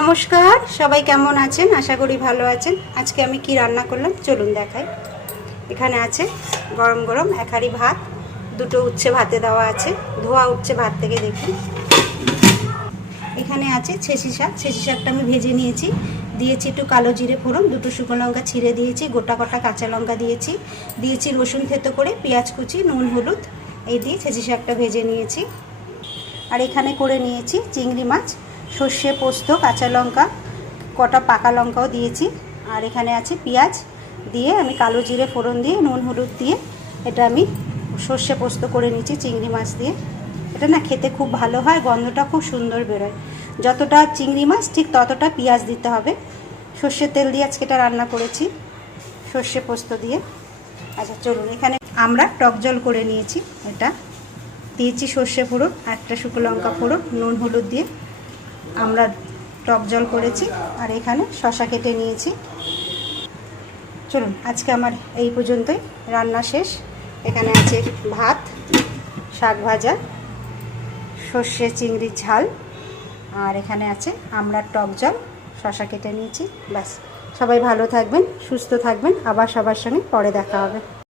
নমস্কার, সবাই কেমন আছেন? আশা করি ভালো আছেন। আজকে আমি কি রান্না করলাম চলুন দেখাই। এখানে আছে গরম গরম এক হাঁড়ি ভাত, দুটো উচ্ছে ভাতে দেওয়া আছে, ধোয়া উচ্ছে ভাত থেকে দেখুন। এখানে আছে ছেঁচি শাক, ছেঁচি শাকটা আমি ভেজে নিয়েছি, দিয়েছি একটু কালো জিরে ফোড়ন, দুটো শুকনো লঙ্কা ছিঁড়ে দিয়েছি, গোটা কটা কাঁচা লঙ্কা দিয়েছি রসুন থেতো করে, পেঁয়াজ কুচি, নুন হলুদ এই দিয়ে ছেঁচি শাকটা ভেজে নিয়েছি। আর এখানে করে নিয়েছি চিংড়ি মাছ, সর্ষে পোস্ত, কাঁচা লঙ্কা, কটা পাকা লঙ্কাও দিয়েছি। আর এখানে আছে পেঁয়াজ দিয়ে আমি কালো জিরে ফোড়ন দিয়ে নুন হলুদ দিয়ে এটা আমি সর্ষে পোস্ত করে নিয়েছি চিংড়ি মাছ দিয়ে। এটা না খেতে খুব ভালো হয়, গন্ধটা খুব সুন্দর বেরোয়। যতটা চিংড়ি মাছ ঠিক ততটা পেঁয়াজ দিতে হবে। সর্ষের তেল দিয়ে আজকে এটা রান্না করেছি, সর্ষে পোস্ত দিয়ে। আচ্ছা চলুন, এখানে আমরা টক জল করে নিয়েছি, এটা দিয়েছি সর্ষে ফোড়ন, একটা শুকনো লঙ্কা ফোড়ন, নুন হলুদ দিয়ে আমরা টক জল করেছি। আর এখানে শসা কেটে নিয়েছি। চলুন, আজকে আমার এই পর্যন্তই, রান্না শেষ। এখানে আছে ভাত, শাক ভাজা, সর্ষে চিংড়ির ঝাল, আর এখানে আছে আমরা টক জল, শসা কেটে নিয়েছি। ব্যাস, সবাই ভালো থাকবেন, সুস্থ থাকবেন। আবার সবার সঙ্গে পরে দেখা হবে।